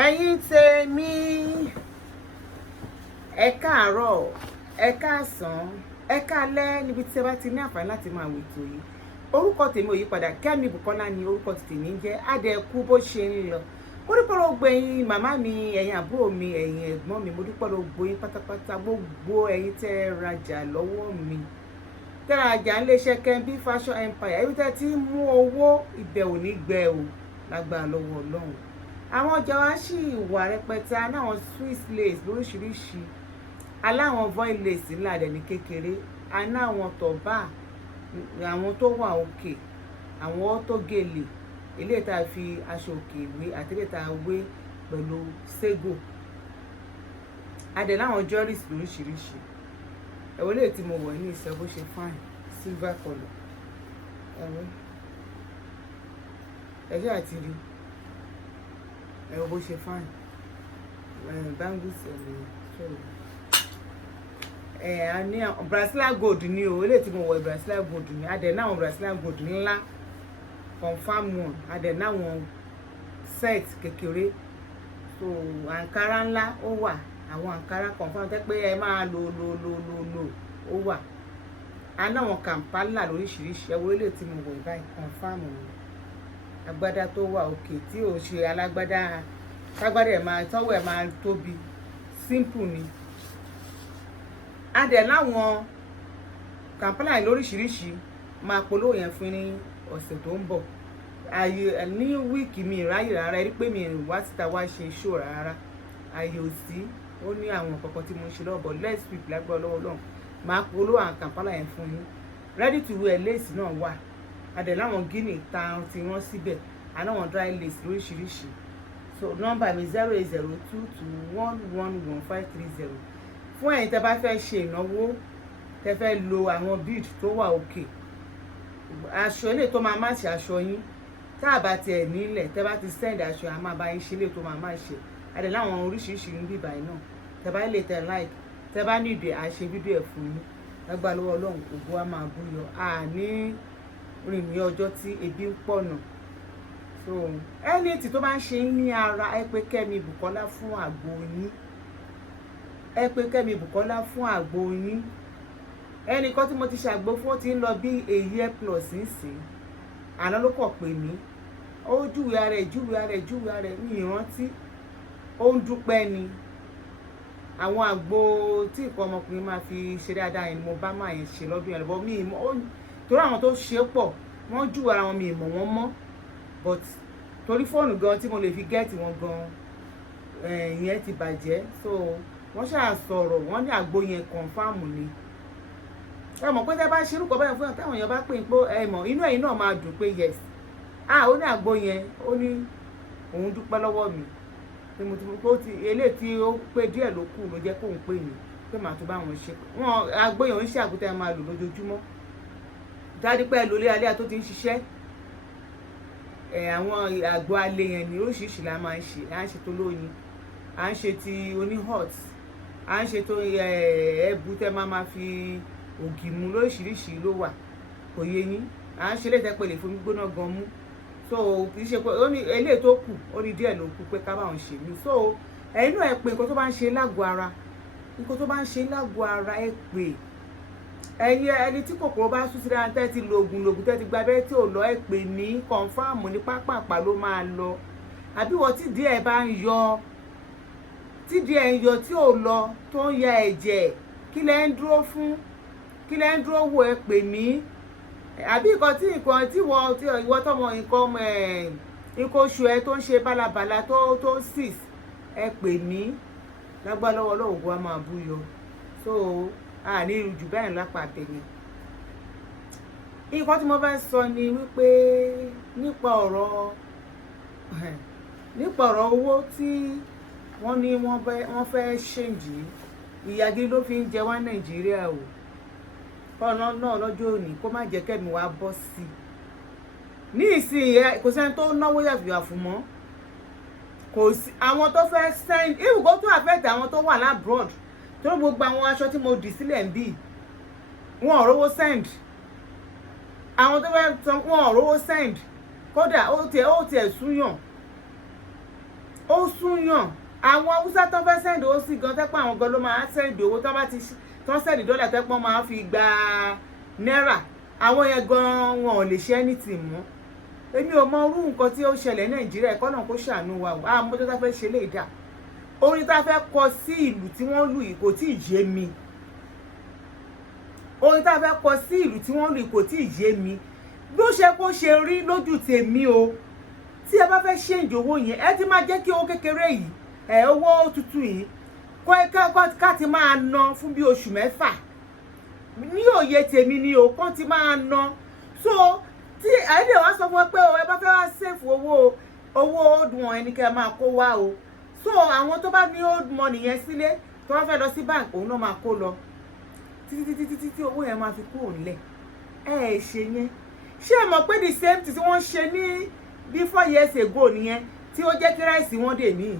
ẹ̀yin tèmi ẹ káàárọ̀ ẹ káàsán ẹ káalẹ́ níbi tí ẹ bá ti ní àǹfààní láti máa wò ètò yìí. Orúkọ tèmi ò yí padà, Kẹ́mi Bùkọ́lá ni orúkọ tèmi ń jẹ́. Adẹ̀kú bó ṣe ń lọ. Mo dúpẹ́ lọ́wọ́ gbogbo ẹ̀yin màmá mi, ẹ̀yin àbúrò mi, ẹ̀yin ẹ̀gbọ́n mi. Mo dúpẹ́ lọ́wọ́ gbogbo yín pátápátá, gbogbo ẹ̀yin tẹ́ ẹ rajà lọ́wọ́ mi. Tẹ́ ẹ rajà ń léṣẹ́ Kẹ́mi Fashion Empire. Ẹ̀yin tẹ́ ti mú owó ibẹ̀ ò ní gbẹ o lágbára lọ́wọ́ Ọlọ́run. Àwọn ọjà wa ṣì wà rẹpẹtẹ, aláwọn Swiss lace lóríṣiríṣi, aláwọn voile lace ńlá rẹ̀ ní kékeré, aláwọn tọ̀bá, àwọn tó wà òkè, àwọn tó gèlè, eléyìí tá a fi aṣọ òkè wé àti eléyìí tá a wé pẹ̀lú ségò. Adẹ̀ láwọn jewelries lóríṣiríṣi. Ẹ̀wọ̀n eléyìí tí mo wọ̀ ní ìṣẹ́ bó ṣe fine, silver colour. Ẹ̀wọ̀n ẹ̀ṣẹ́ àti rí. Ẹ̀wọ̀n bó ṣe fine. Bangles a ní Brazilian gold ni o, eléyìí tí mo wọ̀ Brazilian gold ni. Adẹ̀ náwọn Brazilian gold ńlá confirm one, adẹ̀ náwọn set kékeré. So Ankara ńlá ó wà, àwọn Ankara confirm tẹ́ pé ẹ máa lò ó wà. A náwọn Kampala lóríṣiríṣi. Ẹ̀wọ̀n eléyìí tí mo wọ̀ báyìí confirm ni. Agbádá tó wà òkè tí ò ṣe alágbádá, tágbádá ẹ̀ máa tọ́wọ́ ẹ̀ máa tóbi, simple ni. Adẹ̀ láwọn Kampala lóríṣiríṣi, máa polówó yẹn fún ní ọ̀sẹ̀ tó ń bọ̀. Ààyè ní wíìkì mi ráyè rárá, rí pé mi wá síta wá ṣe show rárá. Ààyè ò sí, ó ní àwọn kankan tí mo ṣe lọ́bọ̀. Next week lágbára lọ́wọ́ Ọlọ́run máa polówó àwọn Kampala yẹn fún yín. Ready to wear lace náà wà. Adẹ̀ láwọn Guinea ta ti wọ́n síbẹ̀, aláwọn dry lace lóríṣiríṣi. So nọ́mbà mi 08022111530. Fún ẹ̀yin tẹ́ bá fẹ́ ṣe ìnáwó, tẹ́ fẹ́ lo àwọn bead tó wà òkè, aṣọ eléyìí tó máa máa ṣe aṣọ yín, tá a bá tiẹ̀ nílẹ̀, tẹ́ bá ti send aṣọ a máa bá yín ṣe eléyìí tó máa máa ṣe. Adẹ̀ láwọn oríṣiríṣi ní bíbá yìí náà, tẹ́ bá lè tẹ́ like, tẹ́ bá nídìí a ṣe fídíò ẹ̀ fún yín. Lágbára lọ́wọ́ Ọlọ́run ògo á máa búyọ. Ní rìn ní ọjọ́ tí ebi ń pọ̀nà. So ẹni tó bá ń ṣe ní ara, ẹ pé Kẹ́mi Bùkọ́lá fún àgbo yín. Ẹ pé Kẹ́mi Bùkọ́lá fún àgbo yín. Ẹnìkan tí mo ti ṣàgbo fún, ó ti ń lọ bí a year plus nísìn. Àná ló kọ̀ pé mí, ó júwe ara ẹ̀ ní ìrántí, ó ń dúpẹ́ ni. Àwọn àgbo tí nǹkan ọmọkùnrin máa fi ṣe dáadáa yẹn ni mo bá máa yẹn ṣe lọ́dún yẹn lọ́bọ̀. Mi ìmọ̀, torí àwọn tó ṣe pọ̀ wọ́n júwe ara wọn, mi ìmọ̀ wọn mọ́, but torí fóònù gan tí mo lè fi gẹ́ẹ̀tì wọn gan ìyẹn ti bàjẹ́. So wọ́n ṣáà sọ̀rọ̀, wọ́n ní àgbo yẹn confirm ni. Ẹ mọ̀ pé tẹ́ bá ṣe irúkọ báyìí fún yàn, táwọn èèyàn bá pè pé ẹ mọ̀, inú ẹ̀yin náà máa dùn pé yes, ó ní àgbo yẹn, ó ní òun dúpẹ́ lọ́wọ́ mi pé mo ti mú pé ó ti eléyìí tí ó pé díẹ̀ ló kù ló jẹ́ kóun pè mí pé màá tún bá wọn ṣe. Wọn àgbo yẹn ò ń ṣe àgbo tẹ́ ẹ máa lò lójoojúmọ́. Dájú pé lólé alẹ́ tó ti ń ṣiṣẹ́. Àwọn àgbo alẹ́ yẹn ní oríṣiríṣi la máa ń ṣe. À ń ṣe tó lóyin, à ń ṣe ti oní hot, à ń ṣe tó ẹbu tẹ́ máa fi ògì mu, lóríṣiríṣi ló wà, kò yé yín. À ń ṣe létẹ́ pé lè fomi gbóná gan mú. So kì í ṣe pé ó ní eléyìí tó kù, ó ní díẹ̀ ló kù pé ká bá wọn ṣe mí. So ẹ̀yin náà ẹ pé nǹkan tó bá ń ṣe lágọ̀ọ́ ara, nǹkan tó bá ń ṣe lágọ̀ọ́ ara ẹ pé. Ẹni tí kòkòrò bá sún sí dára, tẹ́ ti lo oògùn tẹ́ ti gba abẹ́rẹ́ tí ò lọ, ẹ pè ní confirm ní pápápá ló máa lọ. Àbí wọ́n tí díẹ̀ bá ń yọ, tí ò lọ, tó ń ya ẹ̀jẹ̀, kí lẹ ń dúró fún? Kí lẹ ń dúró wò? Ẹ pè mí. Àbí ìwọ tọmọ nǹkan oṣù ẹ tó ń ṣe bálabàla tó sis, ẹ pè mí. Lágbára lọ́wọ́ Ọlọ́run ògo á máa búyọ. So ní irú jù bẹ́ẹ̀ lápá tèmi. Nǹkan tí mo fẹ́ sọ ni wípé nípa ọ̀rọ̀ owó tí wọ́n ní wọ́n fẹ́ ṣèǹjì, ìyà gidi ló fi ń jẹ wá Nàìjíríà o. Ọ̀nà náà lọ́jọ́ òní kó má jẹ́ kẹ́mi wá bọ́ sí. Ní ìsìn kò sẹ́ni tó náwó yàfùyàfù mọ́. Kò sí àwọn tó fẹ́ send, ìwúkọ́ tó affect àwọn tó wà lábroad. Tó gbogbo àwọn aṣọ tí mo dì sílẹ̀ ń bì, wọn ò rówó send. Àwọn tó fẹ́ san, wọn ò rówó send. Kódà ó tiẹ̀ súyàn. ó súnyàn. Àwọn Haúsá tó fẹ́ sẹ́ndì owó sí gan tẹ́pọ̀ àwọn gan ló máa sẹ́ndì owó tó bá ti tán sẹ́ndì dọ́là tẹ́pọ̀ máa fi gba náírà. Àwọn yẹn gan wọn ò lè ṣe anything mọ́. Èmi ò mọ irú nǹkan tí ó ṣẹlẹ̀ ní Nàìjíríà ẹ̀kọ́ náà kó ṣàánú wa o. Àmọ́ tó tá fẹ́ ṣe lè dà. Orin tá fẹ́ kọ sí ìlú tí wọ́n lù yìí kò tí ì yé mi. Orin tá fẹ́ kọ sí ìlú tí wọ́n lù yìí kò tí ì yé mi. Bí ó ṣe kó ṣe rí lójú tèmi o. Tí ẹ bá fẹ́ change owó yẹn ẹ ti máa jẹ́ kí owó kékeré yìí owó tuntun yìí ká ti máa ná fún bí oṣù mẹ́fà ní òye tèmi ni o kán ti máa ná. So tí àìdè wá sọ fún ẹ pé ẹ bá fẹ́ wá save owó old wọn ẹni kẹ́ máa kó wá o. So àwọn tó bá ní old money yẹn sílé tó wá fẹ́ lọ sí bank òun náà máa kó lọ títí tí owó yẹn máa fi kúrò nílẹ̀. Ṣe yẹn ṣé ẹ mọ̀ pé the same thing tí wọ́n ṣe ní bí 4 years ago nìyẹn tí ó jẹ́ kí ráìsì wọn dè ní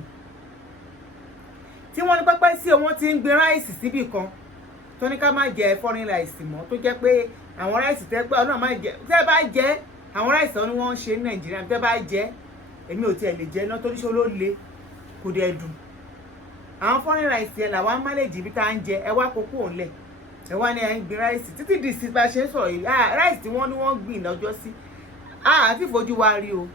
tí wọ́n ní pẹ́pẹ́ sí wọ́n ti ń gbin ráìsì síbì kan tó ní ká má jẹ foreign ráìsì mọ́ tó jẹ́ pé àwọn ráìsì tẹ́ pé ọ̀nà máa jẹ tẹ́ bá jẹ àwọn ráìsì ni wọ́n ń ṣe ní Nàìjíríà tẹ́ bá jẹ èmi ò tiẹ̀ lè jẹ náà torí ṣó ló le kò dẹ̀ dùn. Àwọn foreign ráìsì yẹn làwọn máléjì bí tá ń jẹ ẹ wá kókó òun lẹ̀ ẹ wá ní ẹ ń gbin ráìsì títí di sí bá ṣe ń sọ̀rọ̀ yìí ráìsì tí wọ́n ní wọ́n gbìn lọ́jọ́ sí àti ìfojú wa rí o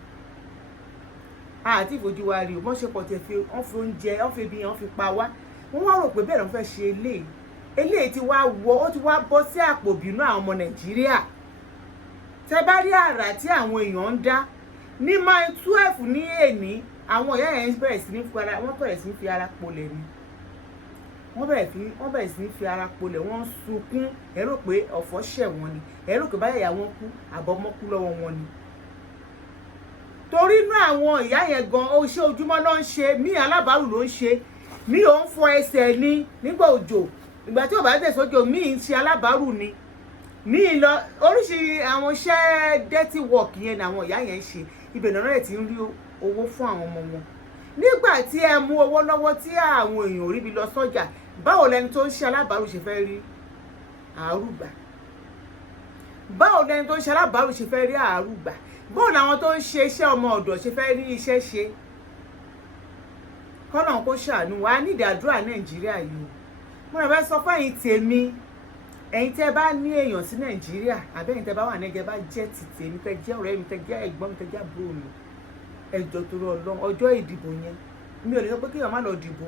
àti ìfojú wa rí o wọ́n ṣe pọ̀ tẹ̀ fi wọ́n fi oúnjẹ wọ́n fi ibi wọ́n fi pa wá wọ́n wá rò pé bẹ́ẹ̀ ló fẹ́ ṣe eléyìí ti wá wọ ó ti wá bọ́ sí àpò bínú àwọn ọmọ Nàìjíríà. Tẹ́ bá rí àrà tí àwọn èèyàn ń dá ní mile 12 ní èní àwọn ìyá yẹn bẹ̀rẹ̀ sí ní fi ara polẹ̀ ni wọ́n bẹ̀rẹ̀ sí ní fi ara polẹ̀ wọ́n ń sunkún ẹ rò pé ọ̀fọ̀ ṣẹ̀ wọ́n ni ẹ rò pé báyà wọn kú àbọ̀mọ́ kú lọ́wọ́ wọn ni. Torí inú àwọn ìyá yẹn gan iṣẹ́ ojúmọ́ ló ń ṣe mí alábàárù ló ń ṣe mí ò ń fọ ẹsẹ̀ ní nígbà òjò ìgbà tí ò bá dé sójò mí ń ṣe alábàárù ni mí lọ oríṣi àwọn iṣẹ́ dirty work yẹn ni àwọn ìyá yẹn ń ṣe ibẹ̀ náà rẹ̀ ti ń rí owó fún àwọn ọmọ wọn. Nígbà tí ẹ mú owó lọ́wọ́ tí àwọn èèyàn rí bí lọ sọ́jà báwo lẹni tó ń ṣe alábàárù ṣe fẹ́ rí àárù gbà? Báwo lẹni tó ń ṣe alábàárù ṣe fẹ́ rí àárù gbà? Báwo làwọn tó ń ṣe iṣẹ́ ọmọ ọ̀dọ̀ ṣe fẹ́ rí iṣẹ́ ṣe? Kọ́nà kó ṣàánú wa ní ìdádúrà Nàìjíríà yìí. Mo rẹ̀ fẹ́ sọ fún ẹ̀yin tèmi ẹ̀yin tẹ́ bá ní èèyàn sí Nàìjíríà àbẹ́yìn tẹ́ bá wà Nàìjíríà bá jẹ́ ti tèmi tẹ́ jẹ́ ọ̀rẹ́ mi tẹ́ jẹ́ ẹ̀gbọ́n mi tẹ́ jẹ́ àbúrò mi ẹjọ́ torí Ọlọ́run ọjọ́ ìdìbò yẹn mi ò lè sọ pé kéèyàn má lọ dìbò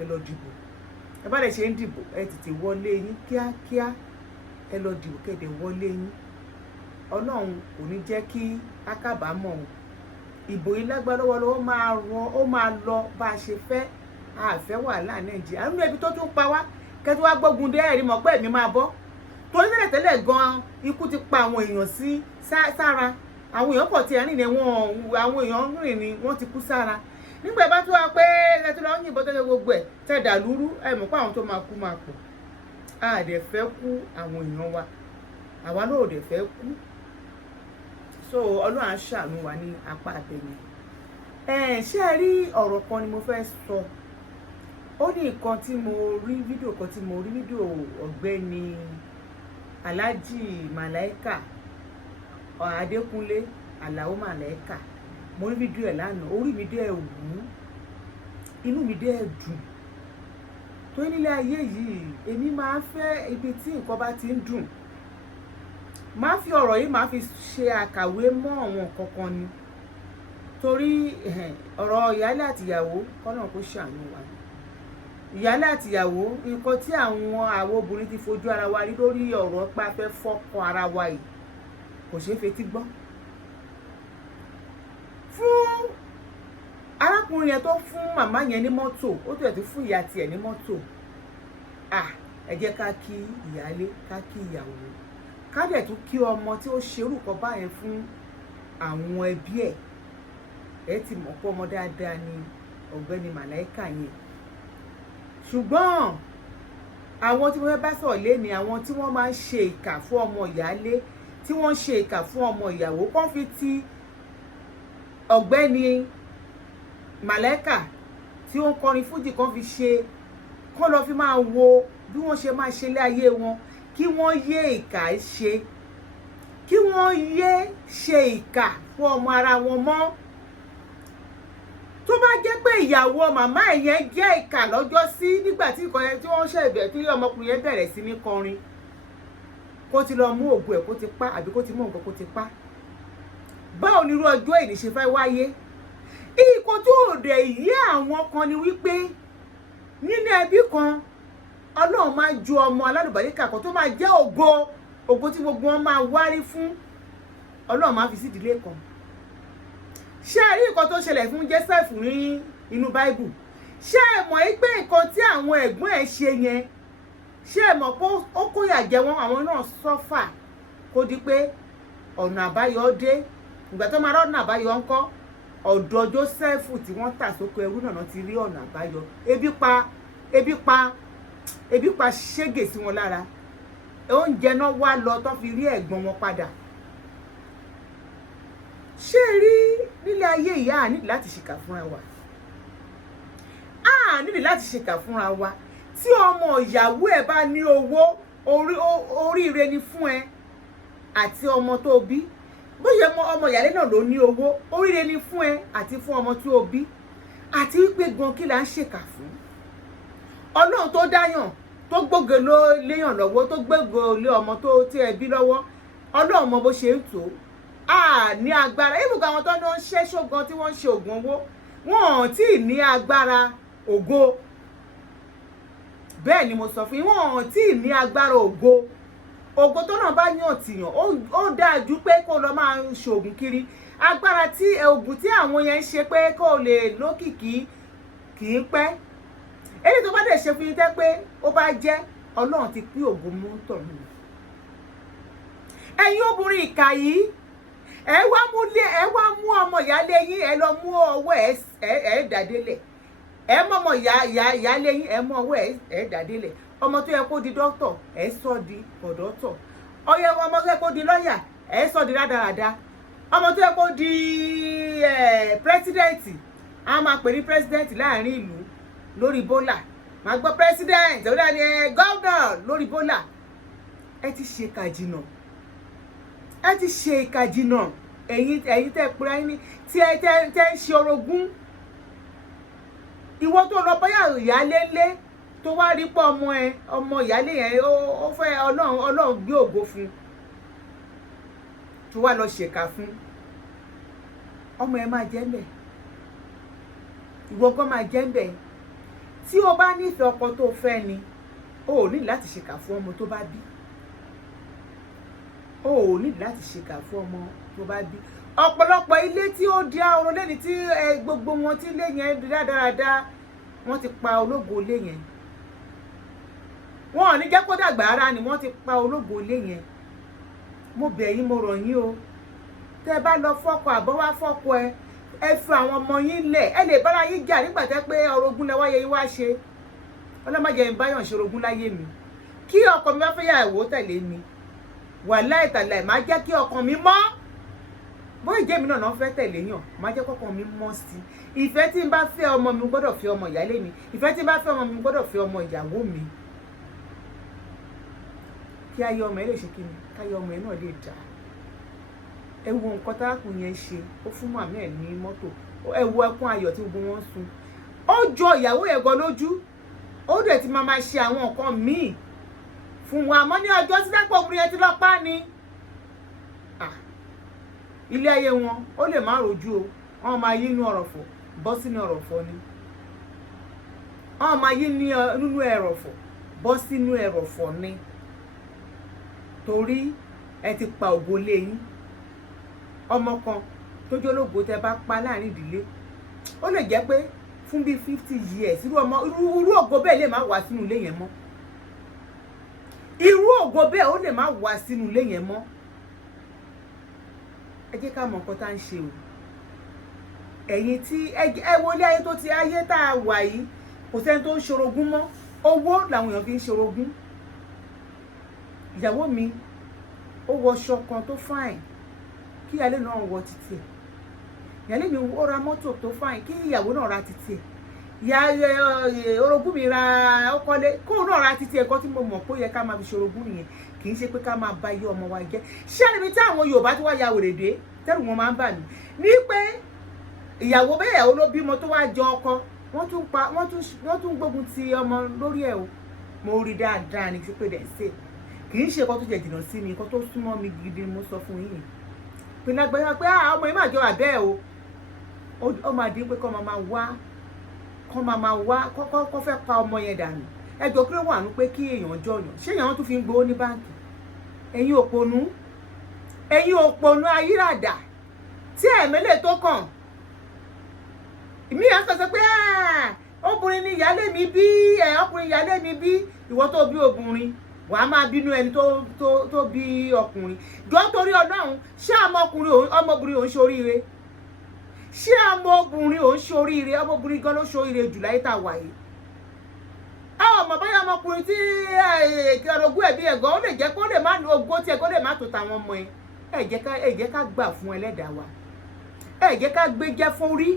ẹ lọ dìbò ẹ bá lè ṣe ń dìbò ẹ tètè wọlé yín kíákíá ẹ lọ dìbò kéde wọlé yín. Ọlọ́run kò ní jẹ́ kí á kábàámọ̀ o. Ìbò yìí lágbára lọ́wọ́lọ́wọ́ ó máa lọ bá a ṣe fẹ́ àfẹ́ wàhálà Nàìjíríà nínú ẹbí tó tún pa wá kẹtù wá gbógun dé ẹ̀rí mọ̀ pé èmi máa bọ́ torí tẹ́lẹ̀ gan ikú ti pa àwọn èèyàn sí sára àwọn èèyàn pọ̀ tí ẹ̀rín ni àwọn èèyàn rìn ni wọ́n ti kú sára nígbà bá tún wá pé ẹ tún lọ ń yìnbọn tẹ́lẹ̀ gbogbo ẹ̀ tẹ́ dàlúrú ẹ mọ̀ pé àwọn tó máa kú máa pọ̀ a dẹ̀ fẹ́ kú àwọn èèyàn wa àwa náà ò dẹ̀ fẹ́ kú so Ọlọ́run á ṣàánú wa ní apá àtẹ̀yìn. Ṣé ẹ rí ọ̀rọ̀ kan ni mo fẹ́ sọ ó ní nǹkan tí mo rí fídíò kan tí mo rí fídíò ọ̀gbẹ́ni Alhaji Malaika Adékúnlé Àlàó Malaika mo rí fídíò ẹ̀ lánàá orí mi dẹ̀ wú inú mi dẹ̀ dùn tó nílé ayé yìí èmi máa ń fẹ́ ibi tí nǹkan bá ti ń dùn máa fi ọ̀rọ̀ yìí máa fi ṣe àkàwé mọ́ àwọn kankan ni torí ọ̀rọ̀ ìyálé àtìyàwó kọ́nà kó ṣàánú wa ìyálé àtìyàwó nǹkan tí àwọn obìnrin ti fojú ara wa rí lórí ọ̀rọ̀ pé a fẹ́ fọ́kọ ara wa yìí kò ṣeé fetí gbọ́. Fún arákùnrin yẹn tó fún màmá yẹn ní mọ́tò ó tẹ̀ tó fún ìyá tiẹ̀ ní mọ́tò ẹ jẹ́ ká kí ìyálé ká kí ìyàwó ká dẹ̀ tún kí ọmọ tí ó ṣe orúkọ báyẹn fún àwọn ẹbí ẹ ti mọ̀ pé ọmọ dáadáa ni ọ̀gbẹ́ni Màláíkà yẹn ṣùgbọ́n àwọn tí wọ́n bá sọ̀rọ̀ Leni àwọn tí wọ́n máa ń ṣe ìkà fún ọmọ ìyálé tí wọ́n ń ṣe ìkà fún ọmọ ìyàwó kàn fi ti ọ̀gbẹ́ni Màláíkà tí ó ń kọrin fújì kàn fi ṣe kàn lọ fi máa wo bí wọ́n ṣe máa ṣe lé ayé wọn kí wọ́n yé ìkà ṣe kí wọ́n yé ṣe ìkà fún ọmọ ara wọn mọ́ tó bá jẹ́ pé ìyàwó màmá ẹ̀ yẹn jẹ́ ìkà lọ́jọ́ sí nígbà tí nǹkan yẹn tí wọ́n ṣẹ̀bẹ̀ tí ọmọkùnrin yẹn bẹ̀rẹ̀ sí ní kọrin kó ti lọ mú ògùn ẹ̀ kó ti pa àbí kó ti mú nǹkan kó ti pa. Báwo ni irú ọjọ́ èyí ṣe fẹ́ wáyé? Ìkó tó òde yé àwọn kan ni wípé nínú ẹbí kan Ọlọ́run máa ju ọmọ alálùbáríkà kan tó máa jẹ́ ògo tí gbogbo wọn máa wárí fún. Ọlọ́run máa fi sí ìdílé kan. Ṣé ẹ rí nǹkan tó ṣẹlẹ̀ fún Joseph ní inú Bible? Ṣé ẹ mọ̀ pé nǹkan tí àwọn ẹ̀gbọ́n ẹ̀ ṣe yẹn, ṣé ẹ mọ̀ pé ó kóyà jẹ wọ́n, àwọn náà sọ́fà kó di pé ọ̀nà àbáyọ dé? Ìgbà tó máa rọ́nà àbáyọ ńkọ́, ọ̀dọ̀ Joseph tí wọ́n tà sóko ẹrú náà ti rí ọ̀nà àbáyọ. Ebi pa ṣégè sí wọn lára. Oúnjẹ náà wá lọ tó fi rí ẹ̀gbọ́n wọn padà. Ṣé rí nílé ayé ìyá à nídìí láti ṣìkà fúnra wa? A nídìí láti ṣìkà fúnra wa. Tí ọmọ ìyàwó ẹ bá ní owó, oríire ni fún ẹ àti ọmọ tó bí. Bóyá ọmọ ìyálé náà ló ní owó, oríire ni fún ẹ àti fún ọmọ tí ó bí. Àti wípé gan kí là ń ṣèkà fún? Ọlọ́run tó dáyàn, tó gbógo léyàn lọ́wọ́, tó gbógo lé ọmọ tó tí ẹ bí lọ́wọ́. Ọlọ́run mọ bó ṣe ń tò. A ní agbára. Ibùgbà àwọn tó ń ṣe ṣógan tí wọ́n ń ṣe ògùn owó, wọn ò tí ì ní agbára ògo. Bẹ́ẹ̀ ni mo sọ fún yín, wọn ò tí ì ní agbára ògo. Ògo tó náà bá yàn tìyàn, ó dáa ju pé kó lọ máa ṣògùn kiri. Agbára tí ògùn tí àwọn yẹn ń ṣe pé kó lè lókìkí kì í pẹ́. Èyí tó bá dẹ̀ ṣe fún yín tẹ́ pé ó bá jẹ́ Ọlọ́run ti pín ògo mú tọ̀nù. Ẹ̀yin obìnrin ìkà yìí, ẹ wá mú ọmọ ìyálé yín, ẹ lọ mú ọwọ́ ẹ dàdélẹ̀. Ẹ mọ ọmọ ìyálé yín, ẹ mú ọwọ́ ẹ dàdélẹ̀. Ọmọ tó yẹ kó di dókítọ̀, ẹ sọ di kọ̀dọ́tọ̀. Ọmọ tó yẹ kó di lọ́yà, ẹ sọ di rádaràda. Ọmọ tó yẹ kó di pírẹsidẹ́ǹtì, a máa pè ní pírẹsidẹ́ǹtì láàrin ìlú lórí bólà. Màá gbọ́ pírẹsidẹ́ǹtì, ó dà ní gọ́vnọ̀ lórí bólà. Ẹ ti ṣe ìkà jìnà. Ẹ ti ṣe ìkà jìnà. Ẹ̀yin tẹ́ pera yín ní tí ẹ ń ṣe orogún. Ìwọ tó lọ bóyá ìyálé lé tó wá rí pọ̀ ọmọ ìyálé yẹn ó fẹ́ Ọlọ́run gbé ògo fún. Tó wá lọ ṣèkà fún. Ọmọ ẹ máa jẹ́ ńbẹ̀. Ìwọ gan máa jẹ́ ńbẹ̀. Tí o bá nífẹ̀ẹ́ ọkọ tó fẹ́ ni, o ò ní láti ṣèkà fún ọmọ tó bá bí. O ò ní láti ṣèkà fún ọmọ tó bá bí. Ọ̀pọ̀lọpọ̀ ilé tí ó di ahoro lẹ́ni tí gbogbo wọn tí ilé yẹn dáradára, wọ́n ti pa ológo ilé yẹn. Wọn ò ní jẹ́ kó dàgbà ara ni wọ́n ti pa ológo ilé yẹn. Mo bẹ̀ yín, mo rọ̀ yín o. Tẹ́ bá lọ fọ́kọ àbọ̀ wá fọ́kọ ẹ fi àwọn ọmọ yín lẹ̀. Ẹ lè bára yín jà nígbà tẹ́ pé orogún lẹ wáyé yín wá ṣe. Ọlọ́mọdé ń báyàn ṣe orogún láyé mi. Kí ọkọ mi bá fẹ́ yàwó tẹ̀lé mi, wàláhì tàláhì máa jẹ́ kí ọkàn mi mọ́. Bó ìjẹ́ mi náà fẹ́ tẹ̀lé yàn, máa jẹ́ kọ́kàn mi mọ́ sí. Ìfẹ́ tí n bá fẹ́ ọmọ mi gbọ́dọ̀ fẹ́ ọmọ ìyálé mi. Ìfẹ́ tí n bá fẹ́ ọmọ mi gbọ́dọ̀ fẹ́ ọmọ ìyàwó mi. Kí ayé ọmọ ẹ lè ṣe kí ni? Káyé ọmọ ẹ náà lè dà. Ẹ wo nǹkan tárákùnrin yẹn ṣe, ó fún màmá ẹ̀ ní mọ́tò. Ẹ wo ẹkún ayọ̀ tí gbogbo wọn sun. Ó jọ ìyàwó yẹn gan lójú. Ó dẹ̀ ti máa ṣe àwọn nǹkan míì fún wa. Àmọ́ ní ọjọ́ sí dápọ̀ ọkùnrin yẹn ti lọ pa ni. Ilé ayé wọn ó lè má rojú o. Wọ́n máa yí inú ọ̀rọ̀fọ̀ bọ́ sínú ọ̀rọ̀fọ̀ ni. Wọ́n máa yí nínú ẹ̀rọ̀fọ̀ bọ́ sínú ẹ̀rọ̀fọ̀ ni. Torí ẹ ti pa ògo lé yín. Ọmọ kan tó jólógo tẹ́ bá pa láàrin ìdílé, ó lè jẹ́ pé fún bí 50 years irú ògo bẹ́ẹ̀ lè má wá sínú ilé yẹn mọ́. Irú ògo bẹ́ẹ̀ ó lè má wá sínú ilé yẹn mọ́. Ẹ jẹ́ ká mọ̀ nǹkan tá ń ṣe o. Ẹ̀yin tí ẹ wọlé ayé tó ti ayé tá a wà yìí, kò sẹ́ni tó ń ṣorogún mọ́. Owó làwọn èèyàn fi ń ṣorogún. Ìyàwó mi ó wọṣọ kan tó fine, kí ìyálé náà wọ títí ẹ̀. Ìyálé mi ó ra mọ́tò tó fine, kí ìyàwó náà ra títí ẹ̀. Ìyá orogún mi ra ọkọlé, kóun náà ra títí ẹ̀. Kan tí mo mọ̀ pé ó yẹ ká máa fi ṣorogún nìyẹn, kì í ṣe pé ká máa bá iye ọmọ wa jẹ́. Ṣé níbi tí àwọn Yorùbá tí wọ́n ya wèrèdè tẹ́rù wọn máa ń bà mí ní pé ìyàwó bẹ́ẹ̀ ìyàwó ló bímọ tó wá jọ ọkọ wọ́n tún gbógun ti ọmọ lórí ẹ̀ o. Mo rí dáadáa ní pé dẹ̀ ṣe kì í ṣe nǹkan tó jẹ́ jìnnà sí mi, nǹkan tó súnmọ́ mi gidi mo sọ fún yín. Pé lágbára pé ọmọ yìí máa jọ àbẹ́ o, ó máa dín pé kọ́ máa wá kọ́ fẹ́ pa ọmọ yẹn dànù. Ẹjọ́ kí ló wà ní pé kí èèyàn jọyàn, ṣé èèyàn tún fi ń gbowó ní báǹkì? Ẹ̀yin òpònú ayíràdà tí ẹ̀mẹ́lẹ̀ tó kàn. Ìmí yà sọ pé obìnrin ni ìyálé mi bí, ọkùnrin ìyálé mi bí. Ìwọ tó bí obìnrin wà á máa bínú ẹni tó bí ọkùnrin. Jọ torí Ọlọ́run, ṣé ọmọbìnrin ò ń ṣoríire? Ṣé ọmọbìnrin ò ń ṣoríire? Ọmọbìnrin gan ló ṣoríire jù láyé tá a wà yìí. Ọmọ báyà ọmọkùnrin tí ogún ẹ̀bí ẹ̀gọ́ ó lè jẹ́ kó lè má ogún tí ẹ̀ kó lè má tó tàwọn ọmọ ẹ̀. Ẹ jẹ́ ká gbà fún ẹlẹ́dàá wa. Ẹ jẹ́ ká gbé jẹ́ fún rí.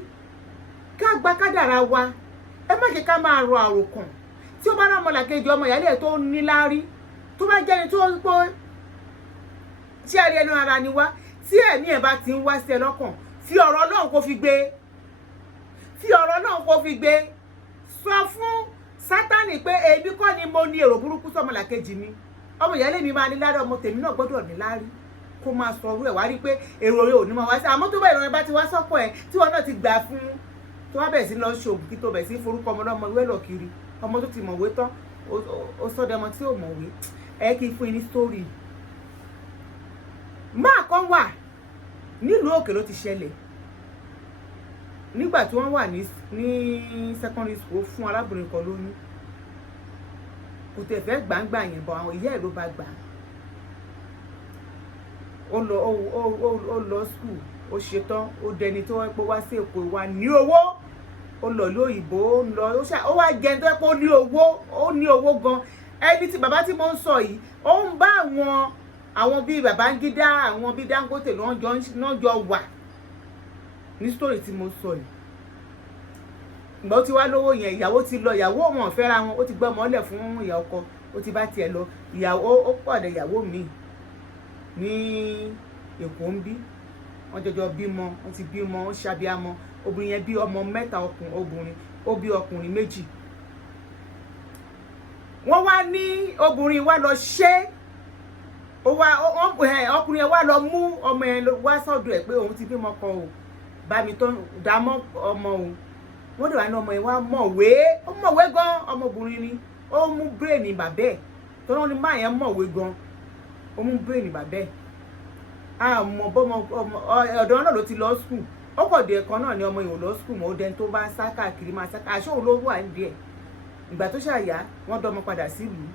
Ká gba kádàrá wa. Ẹ má jẹ́ ká máa rọ àròkàn. Tí ó bá rán ọmọlàkejì ọmọ ìyálé tó ní láárí, tó bá jẹ́ni tó ń pọ́ tí ẹ̀rí ẹnu ara ni wá, tí ẹ̀mí ẹ̀ bá ti ń wá sí ẹ lọ́kàn, fi ọ̀rọ̀ Ọlọ́run kó fi gbé. Fi ọ̀rọ̀ Ọlọ́run kó fi gbé. Sọ fún Sátánì pé èmi kọ́ ni mo ní èrò burúkú sọ́mọlàkejì mi. Ọmọ ìyálé mi máa ní láárí, ọmọ tèmi náà gbọ́dọ̀ ní láárí. Kó máa sọ orú ẹ̀ wá rí pé èrò rẹ̀ ò ní máa wá sí. Àmọ́ tó bá èrò rẹ̀ bá ti wá sọ́kọ̀ ẹ̀ tí wọ́n náà ti gbà fún, tó wá bẹ̀rẹ̀ sí lọ ṣòògùn kí tó bẹ̀rẹ̀ sí forúkọ ọmọ náà ìwé lọ kiri. Ọmọ tó ti mọ̀wé tán ó sọ́dọ̀ ọmọ tí ò mọ̀wé. Ẹ kí n fún yín ní sítórì. Máa kan wà nílùú òkè ló ti ṣẹlẹ̀. Nígbà tí wọ́n wà ní secondary school fún arábìnrin kan lóyún. Kò tẹ̀ fẹ́ gbàǹgbà yẹn bọ̀ àwọn ìyá ẹ̀ ló bá gbà. Ó lọ school, ó ṣetán, ó dẹni tó wá pé wá sí Èkó wá ní owó. Ó lọ lóyìnbó, ó wá jẹun tó pé ó ní owó gan. Ẹni tí bàbá tí mo ń sọ yìí, ó ń bá àwọn bíi Babangida, àwọn bíi Dangote náà jọ wà ní story tí mo sọ yìí. Ìgbà ó ti wá lówó yẹn, ìyàwó ti lọ, ìyàwó wọn fẹ́ra wọn, ó ti gbọ́ ọmọ lẹ̀ fún ìyá ọkọ, ó ti bá tiẹ̀ lọ. Ìyàwó ó pàdé ìyàwó mi ní Èkó ń bí. Wọ́n jọjọ bímọ, wọ́n ti bímọ, wọ́n ṣàbíamọ. Obìnrin yẹn bí ọmọ 3 obìnrin, ó bí ọkùnrin 2. Wọ́n wá ní obìnrin wá lọ ṣe ọkùnrin yẹn wá lọ mú ọmọ yẹn wá sọ́dọ̀ ẹ̀ pé òun ti bímọ kan o, bá mi tó dámọ́ ọmọ o. Wọ́n dẹ̀ wá ní ọmọ yẹn wá mọ̀wé gan. Ọmọbìnrin ni ó mú brain bàbá ẹ̀ tó náà ní máa yẹn mọ̀wé gan. Ó mú brain bàbá ẹ̀. Àmọ́ ọ̀dọ̀ náà ló ti lọ school. Ó kọ̀ dé ẹ̀kan náà ni ọmọ yìí ò lọ school mọ́. Ó dẹni tó bá sá káàkiri máa sá káàkiri. Àṣọ òun ló wà nídìí ẹ̀. Ìgbà tó ṣàyà wọ́n dọ́mọ padà sílùú.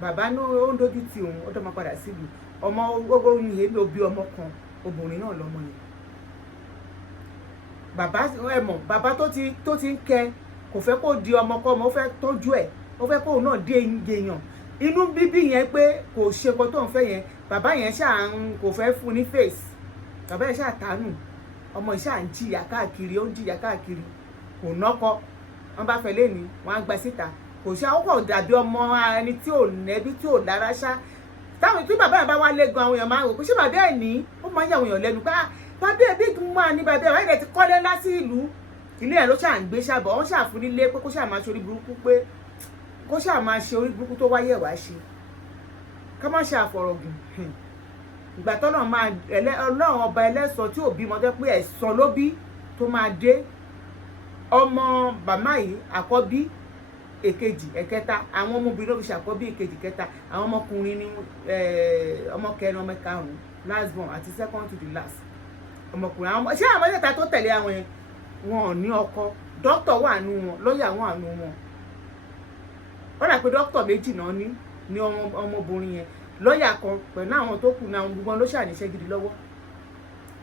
Bàbá náà ó ń dójú tì òun, ó dọ́mọ padà sílùú. Ọmọ ogun yìí ló bí ọmọ kan, obìnrin náà lọ́mọ yẹn. Bàbá tó ti ń kẹ kò fẹ́ kó di ọmọ kọ́ ọmọ, ó fẹ́ tọ́jú ẹ̀, ó fẹ́ kóun náà dé èèyàn. Inú bíbí yẹn pé kò ṣe nǹkan tó ń fẹ́ yẹn, bàbá yẹn kò fẹ́ fún ní face. Bàbá yẹn ṣàtánù. Ọmọ yìí ń jìyà káàkiri, ó ń jìyà káàkiri. Kò nọ́kọ. Wọ́n bá fẹ́ Leni, wọ́n á gba síta. Kò ṣe àwọn kò dàbí ọmọ ẹni tí ò nẹ́bí tí ò lára ṣá. Táwọn tí bàbá yẹn bá wá lé gan, àwọn èèyàn máa ń rò pé ṣé bàbá ẹ̀ ní? Ó máa ń yà àwọn èèyàn lẹ́nu pé bàbá ẹ̀ bí máa ní bàbá ẹ̀ wáyé ti kọ́lé ńlá sí ìlú. Ilé ẹ̀ ló ṣà ń gbé ṣàbọ̀, wọ́n ṣà fún nílé pé kó ṣà máa ṣe orí burúkú, pé kó ṣà máa ṣe orí burúkú tó wáyé wá ṣe. Ká má ṣe àfọ̀rọ̀gùn. Ìgbà tọ́lọ́run Ọlọ́run ọba ẹlẹ́san tí ò bímọ jẹ́ pé ẹ̀san ló bí tó máa dé. Ọmọ bàmá yìí àkọ́bí, èkejì, ẹ̀kẹta, àwọn ọmọbìnrin ló fi ṣàkọ́bí, èkejì, kẹta. Àwọn ọmọkùnrin ní ọmọ kẹrin, ọmọ karùn-ún, last born àti second to the last. Ọmọkùnrin ṣé àwọn mẹ́tẹ̀ẹ̀ta tó tẹ̀lé àwọn yẹn wọn ò ní ọkọ. Dókítà wà nù wọn, lọ́yà wà nù wọn. Ó dà pé dókítà 2 náà ní ọmọbìnrin yẹn. Lọ́yà kan pẹ̀lú àwọn tó kù náà gbogbo ló ṣàníṣẹ́ gidi lọ́wọ́.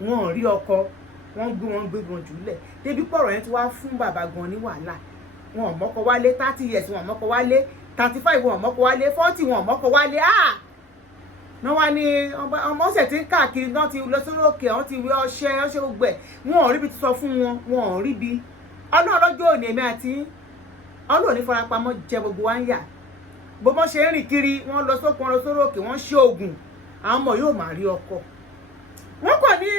Wọn ò rí ọkọ, wọ́n gbé wọn jùlẹ̀. Débi pọ̀rọ̀ yẹn ti wá fún bàbá gan ní wàhálà. Wọn ò mọ́kọ wálé 30 years, wọn ò mọ́kọ wálé 35, wọn ò mọ́kọ wálé 40, wọn ò mọ́kọ wálé. Náà wá ní ọmọ ọ̀sẹ̀ tí ń káàkiri náà ti lọ sórí òkè, wọ́n ti wé ọṣẹ gbogbo ẹ̀. Wọn ò rí bí ti sọ fún wọn, wọn ò rí bí. Ọlọ́jọ́ òní èmi àti Ọlọ́run ní farapamọ́ jẹ gbogbo wa ń yà. Bó ṣe ń rìn kiri, wọ́n lọ sókun, wọ́n lọ sórí òkè, wọ́n ṣe oògùn. Àwọn ọmọ yóò máa rí ọkọ. wọ́n kàn ní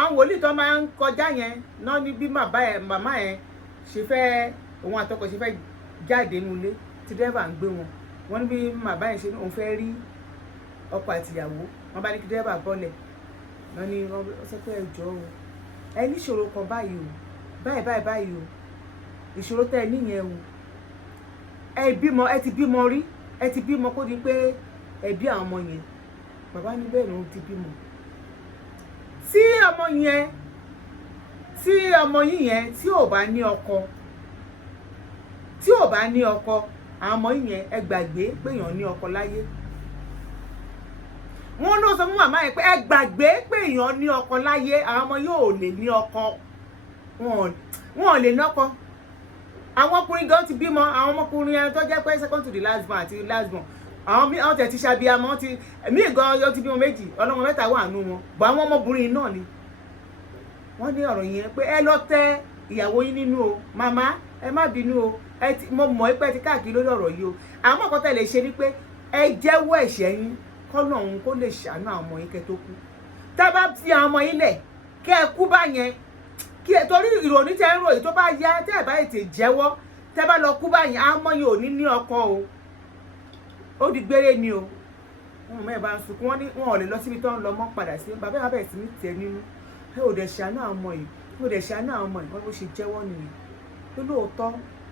àwọn wòlíì tó máa ń kọjá yẹn náà ní bí màmá yẹn ṣe fẹ́ òun àtọkọ ṣe fẹ́ jáde nílé tí dẹ́rẹ́bà ń gbé wọn. Wọ́n ní bí màmá yẹn ṣe ní òun fẹ́ rí ọkọ àtìyàwó, wọ́n bá ní kí dẹ́rẹ́bà bọ́lẹ̀. Wọ́n ní wọ́n sọ pé ẹ jọ̀ọ́ o, ẹ ní ìṣòro kan báyìí o, báyìí o, ìṣòro tẹ́ ẹ níyẹn o, ẹ ti bímọ rí, ẹ ti bímọ kó di pé ẹ bí àwọn ọmọ yẹn. Bàbá ní bẹ́ẹ̀ ni òun ti bímọ. Tí ọmọ yín yẹn tí ò bá ní ọkọ, àwọn ọmọ yín yẹn ẹ gbàgbé pé èèyàn ní ọkọ láyé. Wọ́n ló sọ fún màmá yẹn pé ẹ gbàgbé pé èèyàn ní ọkọ láyé, àwọn ọmọ yóò lè ní ọkọ, wọn ò lè nọkọ. Àwọn ọkùnrin gan ti bímọ, àwọn ọmọkùnrin yẹn tó jẹ́ pé second to the last born àti last born, àwọn tẹ̀ ti ṣàbíamọ ti mí gan yóò ti bímọ méjì, ọlọ́mọ mẹ́ta wà nù wọn, bọ̀ àwọn ọmọbìnrin náà ni. Wọ́n ní ọ̀rọ̀ yẹn pé ẹ lọ tẹ ìyàwó yín nínú o, màmá ẹ má bínú o, mo mọ̀ pé ti káàkiri lórí ọ̀rọ̀ yìí o, àmọ́ nǹkan tẹ́ lè ṣe ni pé ẹ jẹ́wọ́ ẹ̀ṣẹ̀ yín kọ́nà òun kó lè ṣàánú àwọn ọmọ yín kẹ́ tó kú. Tá bá fi àwọn ọmọ yín lẹ̀ kẹ́ ẹ kú bá yẹn, kí ẹ torí ìrònú tẹ́ ń ròyìn tó bá yá tẹ́ ẹ bá ètè jẹ́wọ́, tẹ́ bá lọ kú bá yẹn, àwọn ọmọ yín ò ní ní ọkọ o, ó di gbére ni o. Wọn mọ̀ ẹ bá ń sunkún, wọ́n ní wọn ò lè lọ síbi tó ń lọ mọ́ padà sí, bàbá yẹn bẹ̀rẹ̀ sí ní tẹ nínú, ẹ ò dẹ̀ ṣàánú àwọn ọmọ yìí, ẹ ò dẹ̀ ṣàánú àwọn ọmọ yìí. Wọ́n ló ṣe jẹ́wọ́ nìyẹn pé lóòótọ́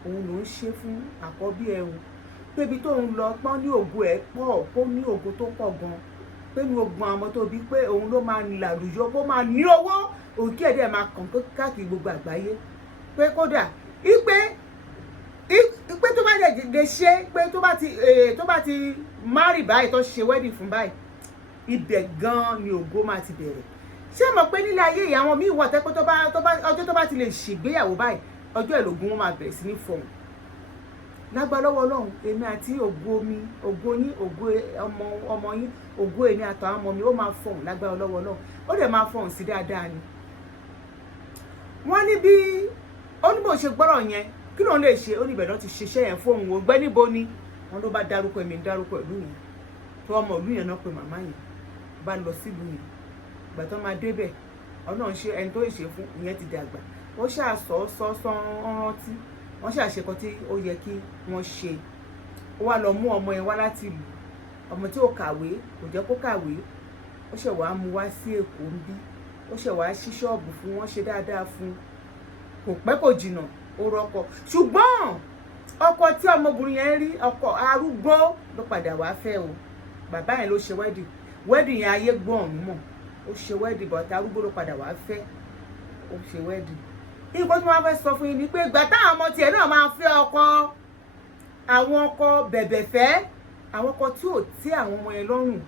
òun ló ń ṣe fún àkọ́bí ẹ̀hún, pé ibi tó ń lọ pọ́n ní ògo ẹ̀ pọ̀, kó ní ògo tó pọ̀ gan, pé ní ogun àwọn ọmọ tó bí pé òun ló máa làlùyọ, kó máa ní owó, òun kí ẹ̀dẹ̀ máa kàn káàkiri gbogbo àgbáyé, pé kódà ipe tó bá lè ṣe pé tó bá ti marry báyìí tó ṣe wedding fún báyìí, ibẹ̀ gan ni ògo máa ti bẹ̀rẹ̀. Ṣé mọ̀ pé nílé ayé ìyàwó mi wà tẹ́ pé ọjọ́ tó bá ti lè ṣègbéyàwó báyìí, ọjọ́ ìlògùn wọn máa bẹ̀rẹ̀ sí ní fọ̀hún. Lágbára lọ́wọ́ Ọlọ́run, èmi àti ògo mi, ògo yín, ògo ọmọ yín, ògo èmi àtàwọn ọmọ mi ó máa fọ̀hún lágbára lọ́wọ́ Ọlọ́run, ó dẹ̀ máa fọ̀hún sí dáadáa ni. Wọ́n ní bí oníbò ṣe gbọ́rọ̀ yẹn, kí ló ń lè ṣe, ó ní ìbẹ̀rẹ̀ ti ṣiṣẹ́ yẹn fóun wò gbẹ́ níbo ni. Wọ́n ló bá dárúkọ èmi ń dárúkọ ìlú yẹn, tó ọmọ ìlú yẹn náà pé màmá yẹn bá lọ sílùú yẹn. Ìgbà tó máa débẹ̀, Ọlọ́run ṣe ẹni tó ṣe fún ìyẹn ti dàgbà, ó ṣàṣọ rántí, wọ́n ṣàṣekọ tí ó yẹ kí wọ́n ṣe. Ó wá lọ mú ọmọ yẹn wá láti ìlú, ọmọ tí ò kàwé, kò jẹ́ kó kàwé, ó ṣẹ̀ wá mú wá sí Èkó ń bí, ó ṣẹ̀ wá ṣí ṣọ́ọ̀bù fún, wọ́n ṣe dáadáa fún, kò pẹ́ kò jìnnà ó rọ́kọ. Ṣùgbọ́n ọkọ tí ọmọbìnrin yẹn rí, ọkọ arúgbó ló padà wá fẹ́ o. Bàbá yẹn ló ṣe wedding yẹn ayé gbọ́n mọ̀, ó ṣe wedding bọ̀tà arúgbó ló padà wá fẹ́, ó ṣe wedding. Nǹkan tí wọ́n fẹ́ sọ fún yín ni pé ìgbà táwọn ọmọ tiẹ̀ náà máa fẹ́ ọkọ, àwọn ọkọ bẹ̀bẹ̀ fẹ́, àwọn ọkọ tí ò tí àwọn ọmọ yẹn lọ́rùn,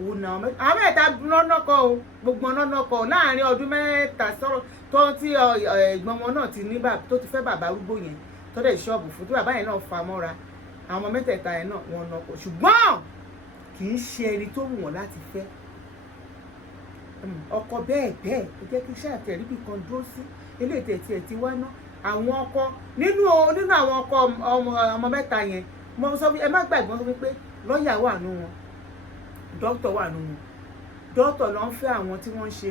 òun náà àwọn mẹ́ta lọ́nàkọ o, gbogbo lọ́nàkọ láàrin ọdún mẹ́ta sọ̀rọ̀ tó tí ẹ̀gbọ́n wọn náà ti ní tó ti fẹ́ bàbá arúgbó yẹn tó dẹ̀ ṣọ́ọ̀bù fún, tí bàbá yẹn náà fa mọ́ra, àwọn ọmọ mẹ́tẹ̀ẹ̀ta yẹn náà wọn nọkọ, ṣùgbọ́n kì í ṣe ẹni tó wù wọ́n láti fẹ́ ọkọ bẹ́ẹ̀ ẹ jẹ́ kí ṣàtẹ̀rí bí kan dúró sí eléyìí tẹ̀ ti wá ná. Àwọn ọkọ nínú àwọn ọkọ ọmọ mẹ́ta yẹn, mo sọ fún ẹ má gbàgbọ́ sọ pé lọ́ọ̀yà wà nù wọn, dókítà wà nù wọn. Dókítà ló ń fẹ́ àwọn tí wọ́n ń ṣe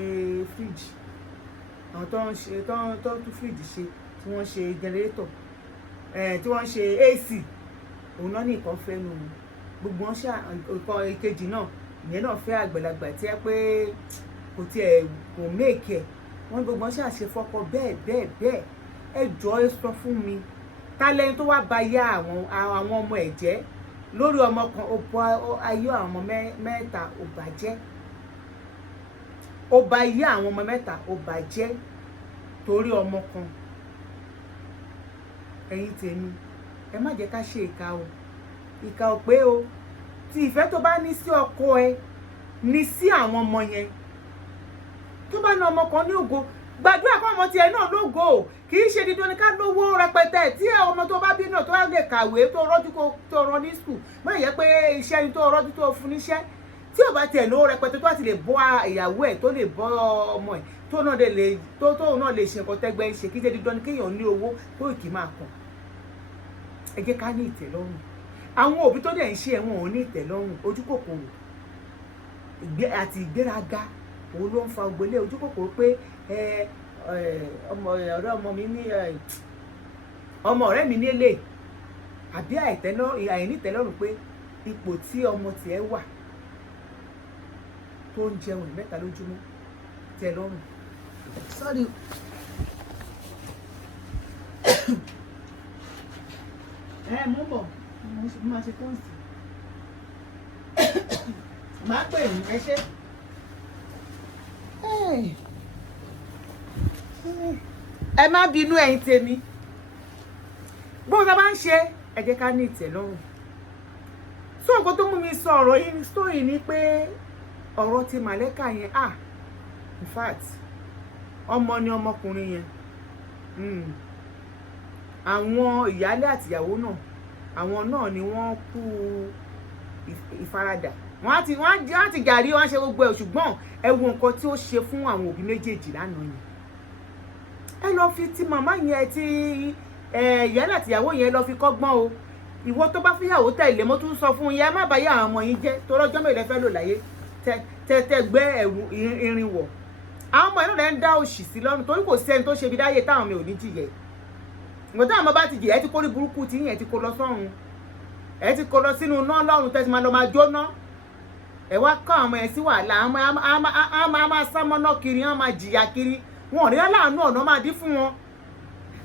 fíríjì, àwọn tó ń tún fíríjì ṣe, tí wọ́n ń ṣe jẹnẹrétọ̀, tí wọ́n ń ṣe AC, òun náà ní nǹkan fẹ́ nù wọn. Gbogbo wọn ṣá nǹkan èkejì náà, ìyẹn náà fẹ́ àgbàlagbà tí ẹ pé kò tiẹ̀ kò méèkì ẹ̀, wọ́n gbogbo wọn ṣáà ṣe fọ́kọ bẹ́ẹ̀. Ẹ jọ̀ọ́ ẹ sọ fún mi, tálẹ́ni tó wá ba yá àwọn ọmọ ẹ̀ jẹ́ lórí ọmọ kan, ó bọ ayé àwọn ọmọ mẹ́ta ó bàjẹ́, ó ba ayé àwọn ọmọ mẹ́ta ó bàjẹ́ torí ọmọ kan. Ẹ̀yin tèmi, ẹ má jẹ́ ká ṣe ìkà o, ìkà ò pé o. Tí ìfẹ́ tó bá ní sí ọkọ ẹ ní sí àwọn ọmọ yẹn, tó bá ní ọmọ kan ní ògo, gbàdúrà fún ọmọ tiẹ̀ náà lógo. Kì í ṣe dídán ní ká lówó rẹpẹtẹ, tí ọmọ tó bá bí náà tó lè kàwé, tó rọ́jú tó rán ní skul, má yẹ pé iṣẹ́ ni tó rọ́jú tó fún níṣẹ́, tí ò bá tiẹ̀ lówó rẹpẹtẹ tó bá ti lè bọ́ ìyàwó ẹ̀, tó lè bọ́ ọmọ ẹ̀, tóun náà lè ṣe nǹkan tẹ́gbẹ́ ń ṣe, kì í ṣe dídán ní kéèyàn ní owó tó kì í máa kàn. Ẹ jẹ́ ká ní ìtẹ́lọ́rùn. Àwọn òbí tó dẹ̀ ń ṣe ẹ̀wọ̀n ò ní ìtẹ́lọ́rùn, ojú kòkòrò àti ìgbéraga òun ló ń fa ògbélé ojú kòkòrò pé ọ̀rẹ́ ọmọ mi ní ọmọ ọ̀rẹ́ mi nílé àbí àìnítẹ́lọ́rùn pé ipò tí ọmọ tiẹ̀ wà tó ń jẹun 3 lójúmọ́ tẹ́ lọ́rùn. Sorry. Mo bọ̀ mo máa ṣe tọ́ǹsì máa pè ní ẹ ṣe. Ẹ má bínú ẹ̀yin tèmi bó ta bá ń ṣe ẹ jẹ́ ká ní ìtẹ́lọ́rùn. So nǹkan tó mú mi sọ ọ̀rọ̀ yìí story ni pé ọ̀rọ̀ ti màlẹ́kà yẹn in fact ọmọ ni ọmọkùnrin yẹn àwọn ìyálé àtìyàwó náà àwọn náà ni wọ́n kú ìfaradà wọ́n á ti gàrí wọ́n ṣe gbogbo ẹ̀ ṣùgbọ́n ẹ wo nǹkan tí ó ṣe fún àwọn òbí méjèèjì lánàá yẹn. Ẹ lọ fi ti màmá yẹn ti ìyálé àtìyàwó yẹn lọ fi kọ́gbọ́n o. Ìwọ tó bá fíyàwó tẹ̀lé mo tún sọ fún yẹn má bá yà àwọn ọmọ yín jẹ́ tó rọ́jọ́ mélòó fẹ́ lò láyé tẹ gbé ẹ̀rù irin wọ̀. Àwọn ọmọ yẹn náà ń dá òṣì sí lọ́rùn torí kò sí ẹni tó ṣe bí dáyé táwọn mi ò ní jìyẹ. Ìgbọ́n táwọn ọmọ bá ti jìyà ẹ ti kórí burúkú tí yẹn ti kó lọ sọ́run ẹ ti kó lọ sínú iná lọ́run tẹ́sí máa lọ máa jóná. Ẹ wá kọ́ àwọn ọmọ yẹn sí wàhálà àwọn máa sá mọ́ná kiri àwọn máa jìyà kiri wọn ò ní láàánú ọ̀nà máa dín fún wọn.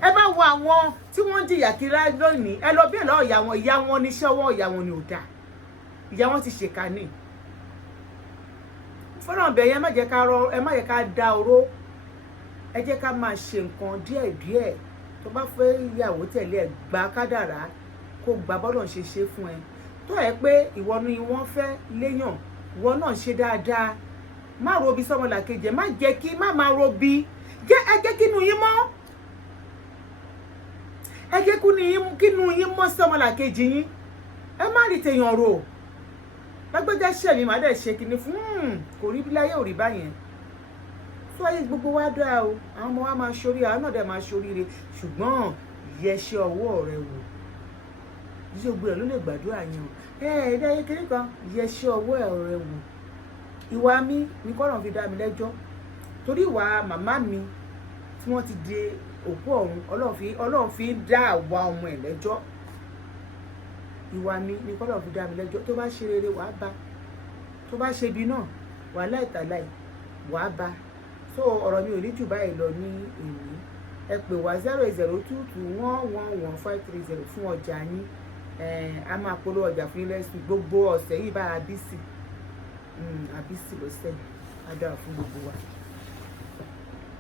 Ẹ bá wo àwọn tí wọ́n ń jìyà kiri lónìí ẹ lọ bí ẹ̀ lọ́ọ̀ ìyá wọn níṣẹ́ ọwọ́ ìyá wọn ni ò dáa ìyá wọn ti ṣèkà ní. Fọ́nà ọ̀bẹ yẹn ẹ má jẹ́ ká dá oró ẹ jẹ́ ká máa ṣe nǹkan díẹ̀díẹ̀ tó bá fẹ́ ìyàwó tẹ̀lé ẹ̀ gba kádàrá kó gba bọ́dọ̀ ṣe ṣe fún ẹ tó yẹ pé ìwọ ni wọ́n fẹ́ léyàn ìwọ náà ṣe dáadáa má robi sọmọlàkejì má jẹ́ kí má máa robi ẹ jẹ́ kínú yín mọ́ ẹ jẹ́ kínú yín mọ́ sọmọlàkejì yín ẹ má rí tèèyàn rò lágbẹ́jẹ́ ṣẹ̀ mi má dẹ̀ ṣe kíní fún kò rí bí láyé ò rí báyẹn tó ayé gbogbo wa dáa o àwọn ọmọ wa máa ṣorí àwọn náà dẹ̀ máa ṣoríire ṣùgbọ́n yẹṣẹ́ ọwọ́ rẹ wò yíṣẹ́ gbogbo rẹ̀ ló lè gbàdúrà yẹn o ẹ̀ẹ́dẹ́ ayé kiri kan yẹṣẹ́ ọwọ́ rẹ wò ìwà mi ní kọ́nà fi dá mi lẹ́jọ́ torí ìwà màmá mi tí wọ́n ti di òkú ọ̀run ọlọ́run fi dá àwa ọmọ ẹ̀ lẹ́jọ́ ìwà mi ní kọ́nà fi dá mi lẹ́jọ́ tó bá ṣe rere wàá bá tó bá ṣe ibi náà wàá láìtàláì wàá bá so ọ̀rọ̀ mi ò ní jù báyìí lọ ní èyí ẹ pè wá 08022111530 fún ọjà yín a máa polówó ọjà fún ilé ẹ̀sùn gbogbo ọ̀sẹ̀ yìí bá àbísì lọ́sẹ̀ á dára fún gbogbo wa.